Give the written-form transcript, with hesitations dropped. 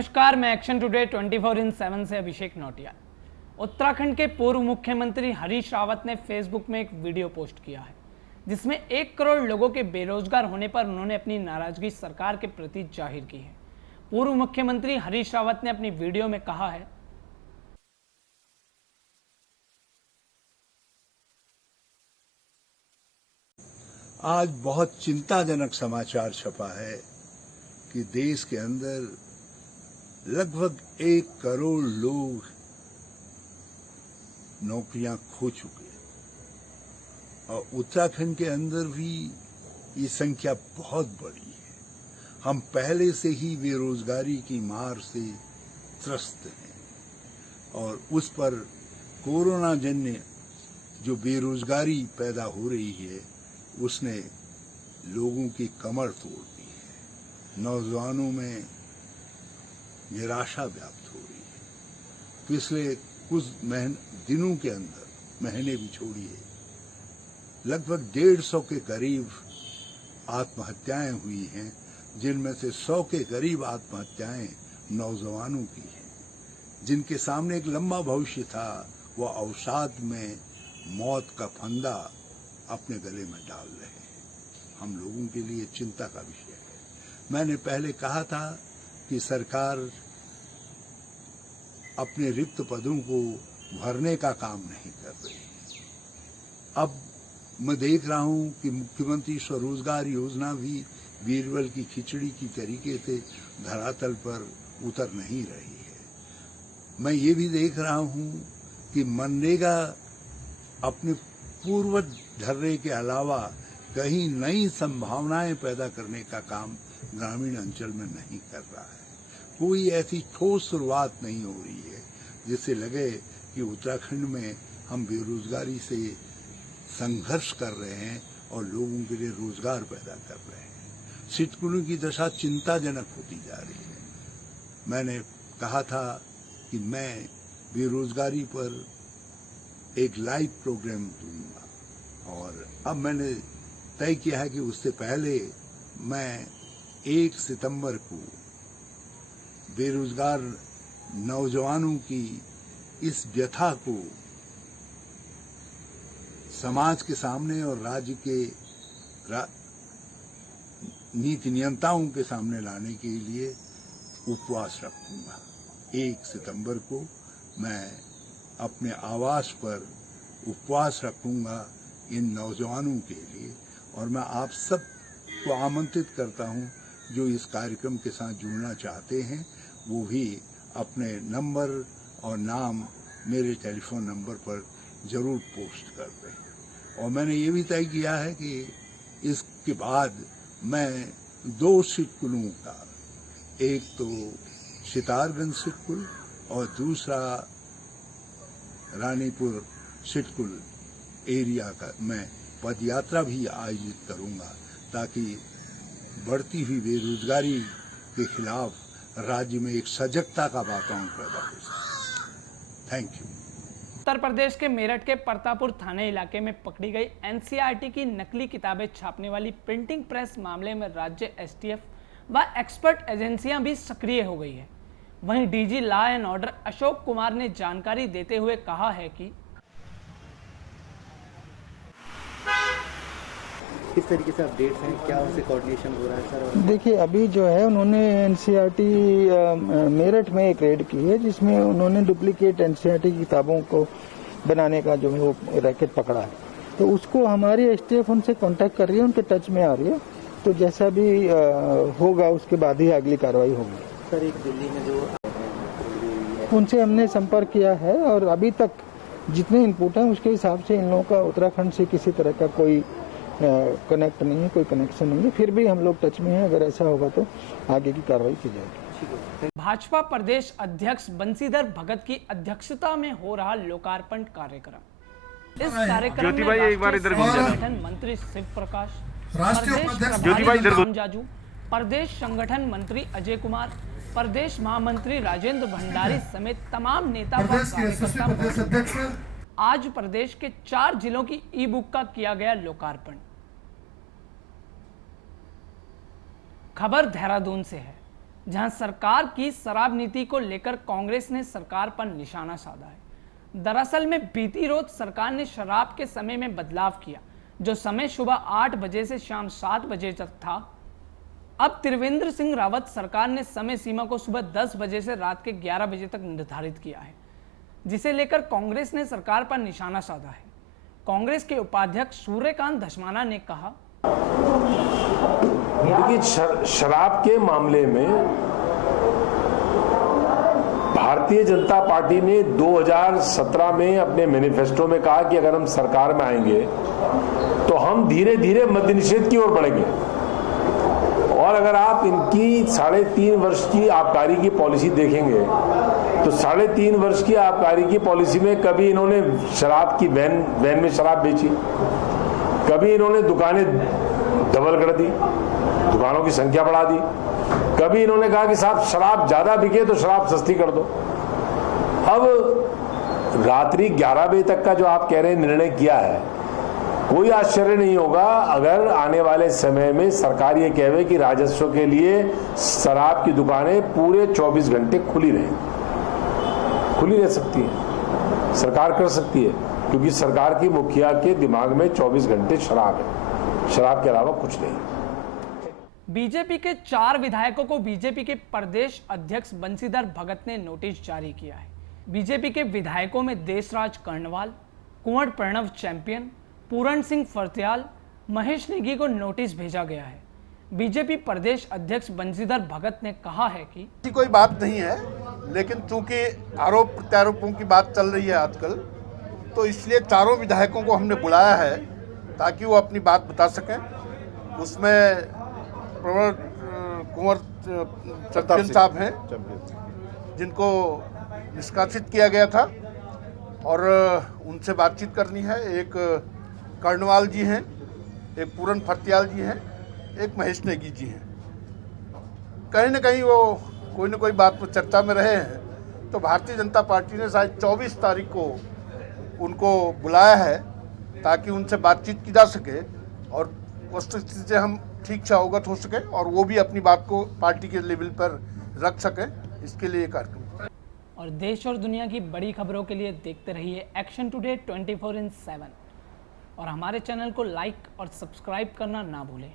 नमस्कार, मैं action today 24/7 से अभिषेक नौटियाल। उत्तराखंड के पूर्व मुख्यमंत्री हरीश रावत ने फेसबुक में एक वीडियो पोस्ट किया है जिसमें 1 करोड़ लोगों के बेरोजगार होने पर उन्होंने अपनी नाराजगी सरकार के प्रति जाहिर की है। पूर्व मुख्यमंत्री हरीश रावत ने अपनी वीडियो में कहा है, आज बहुत चिंताजनक समाचार छपा है कि देश के अंदर लगभग 1 करोड़ लोग नौकरियां खो चुके हैं और उत्तराखंड के अंदर भी ये संख्या बहुत बड़ी है। हम पहले से ही बेरोजगारी की मार से त्रस्त हैं और उस पर कोरोना जन्य जो बेरोजगारी पैदा हो रही है उसने लोगों की कमर तोड़ दी है। नौजवानों में निराशा व्याप्त हो रही है। पिछले कुछ दिनों के अंदर, महीने भी छोड़िए, लगभग 150 के करीब आत्महत्याएं हुई हैं, जिनमें से 100 के करीब आत्महत्याएं नौजवानों की हैं, जिनके सामने एक लंबा भविष्य था। वह अवसाद में मौत का फंदा अपने गले में डाल रहे हैं। हम लोगों के लिए चिंता का विषय है। मैंने पहले कहा था कि सरकार अपने रिक्त पदों को भरने का काम नहीं कर रही है। अब मैं देख रहा हूं कि मुख्यमंत्री स्वरोजगार योजना भी बीरबल की खिचड़ी की तरीके से धरातल पर उतर नहीं रही है। मैं ये भी देख रहा हूं कि मनरेगा अपने पूर्व ढर्रे के अलावा कहीं नई संभावनाएं पैदा करने का काम ग्रामीण अंचल में नहीं कर रहा है। कोई ऐसी ठोस शुरुआत नहीं हो रही है जिससे लगे कि उत्तराखंड में हम बेरोजगारी से संघर्ष कर रहे हैं और लोगों के लिए रोजगार पैदा कर रहे हैं। सिटकुलों की दशा चिंताजनक होती जा रही है। मैंने कहा था कि मैं बेरोजगारी पर एक लाइव प्रोग्राम दूंगा और अब मैंने तय किया है कि उससे पहले मैं 1 सितंबर को बेरोजगार नौजवानों की इस व्यथा को समाज के सामने और राज्य के नीति नियंताओं के सामने लाने के लिए उपवास रखूंगा। 1 सितंबर को मैं अपने आवास पर उपवास रखूंगा इन नौजवानों के लिए और मैं आप सबको आमंत्रित करता हूं जो इस कार्यक्रम के साथ जुड़ना चाहते हैं वो भी अपने नंबर और नाम मेरे टेलीफोन नंबर पर जरूर पोस्ट कर दें। और मैंने ये भी तय किया है कि इसके बाद मैं 2 सिटकुलों का, एक तो सितारगंज सिटकुल और दूसरा रानीपुर सिटकुल एरिया का मैं पदयात्रा भी आयोजित करूंगा ताकि बढ़ती हुई बेरोजगारी के खिलाफ राज्य में एक सजगता का वातावरण पैदा हो सके। Thank you. उत्तर प्रदेश के मेरठ के परतापुर थाने इलाके में पकड़ी गई एनसीईआरटी की नकली किताबें छापने वाली प्रिंटिंग प्रेस मामले में राज्य एसटीएफ व एक्सपर्ट एजेंसियां भी सक्रिय हो गई है। वहीं DG law and order Ashok Kumar ने जानकारी देते हुए कहा है कि किस तरीके से अपडेट्स हैं, क्या उनसे कोऑर्डिनेशन हो रहा है सर? देखिए, अभी जो है उन्होंने एनसीईआरटी मेरठ में एक रेड की है जिसमें उन्होंने डुप्लीकेट एनसीईआरटी की किताबों को बनाने का जो है वो रैकेट पकड़ा है। तो उसको हमारी एसटीएफ उनसे कांटेक्ट कर रही है, उनके टच में आ रही है। तो जैसा भी होगा उसके बाद ही अगली कार्रवाई होगी। सर, एक दिल्ली में जो उनसे हमने संपर्क किया है और अभी तक जितने इनपुट हैं उसके हिसाब से इन लोगों का उत्तराखंड से किसी तरह का कोई कनेक्ट नहीं है, कोई कनेक्शन नहीं है। फिर भी हम लोग टच में हैं, अगर ऐसा होगा तो आगे की कार्रवाई की जाएगी। भाजपा प्रदेश अध्यक्ष बंशीधर भगत की अध्यक्षता में हो रहा लोकार्पण कार्यक्रम। इस कार्यक्रम में संगठन मंत्री शिव प्रकाश, प्रदेश जाजू, प्रदेश संगठन मंत्री अजय कुमार, प्रदेश महामंत्री राजेंद्र भंडारी समेत तमाम नेता व कार्यकर्ता। आज प्रदेश के 4 जिलों की ई बुक का किया गया लोकार्पण। खबर देहरादून से है, जहां सरकार की शराब नीति को लेकर कांग्रेस ने सरकार पर निशाना साधा है। दरअसल में बीती रोज सरकार ने शराब के समय में बदलाव किया, जो समय सुबह 8 बजे से शाम 7 बजे तक था। अब त्रिवेंद्र सिंह रावत सरकार ने समय सीमा को सुबह 10 बजे से रात के 11 बजे तक निर्धारित किया है, जिसे लेकर कांग्रेस ने सरकार पर निशाना साधा है। कांग्रेस के उपाध्यक्ष सूर्यकांत धस्माना ने कहा, देखिए, शराब के मामले में भारतीय जनता पार्टी ने 2017 में अपने मैनिफेस्टो में कहा कि अगर हम सरकार में आएंगे तो हम धीरे धीरे मद्य निषेध की ओर बढ़ेंगे। और अगर आप इनकी 3.5 वर्ष की आबकारी की पॉलिसी देखेंगे तो 3.5 वर्ष की आबकारी की पॉलिसी में कभी इन्होंने शराब की वैन में शराब बेची, कभी इन्होंने दुकानें डबल कर दी, दुकानों की संख्या बढ़ा दी, कभी इन्होंने कहा कि साहब शराब ज्यादा बिके तो शराब सस्ती कर दो। अब रात्रि 11 बजे तक का जो आप कह रहे हैं निर्णय किया है, कोई आश्चर्य नहीं होगा अगर आने वाले समय में सरकार ये कहे कि राजस्व के लिए शराब की दुकानें पूरे 24 घंटे खुली रह सकती है। सरकार कर सकती है, क्योंकि सरकार की मुखिया के दिमाग में 24 घंटे शराब है, शराब के अलावा कुछ नहीं। बीजेपी के 4 विधायकों को बीजेपी के प्रदेश अध्यक्ष बंशीधर भगत ने नोटिस जारी किया है। बीजेपी के विधायकों में देशराज कर्णवाल, कुंवर प्रणव चैंपियन, पूरण सिंह फर्त्याल, महेश नेगी को नोटिस भेजा गया है। बीजेपी प्रदेश अध्यक्ष बंशीधर भगत ने कहा है कि कोई बात नहीं है, लेकिन चूंकि आरोप प्रत्यारोपों की बात चल रही है आजकल, तो इसलिए 4 विधायकों को हमने बुलाया है ताकि वो अपनी बात बता सकें। उसमें कुंवर चैंपियन साहब हैं, जिनको निष्कासित किया गया था और उनसे बातचीत करनी है। एक कर्णवाल जी हैं, एक पूरन फर्त्याल जी हैं, एक महेश नेगी जी हैं। कहीं न कहीं वो कोई न कोई बात पर चर्चा में रहे हैं, तो भारतीय जनता पार्टी ने शायद 24 तारीख को उनको बुलाया है ताकि उनसे बातचीत की जा सके और वस्तुस्थिति से हम ठीक से अवगत हो सके और वो भी अपनी बात को पार्टी के लेवल पर रख सकें। इसके लिए कार्यक्रम। और देश और दुनिया की बड़ी खबरों के लिए देखते रहिए एक्शन टुडे 24/7 और हमारे चैनल को लाइक और सब्सक्राइब करना ना भूलें।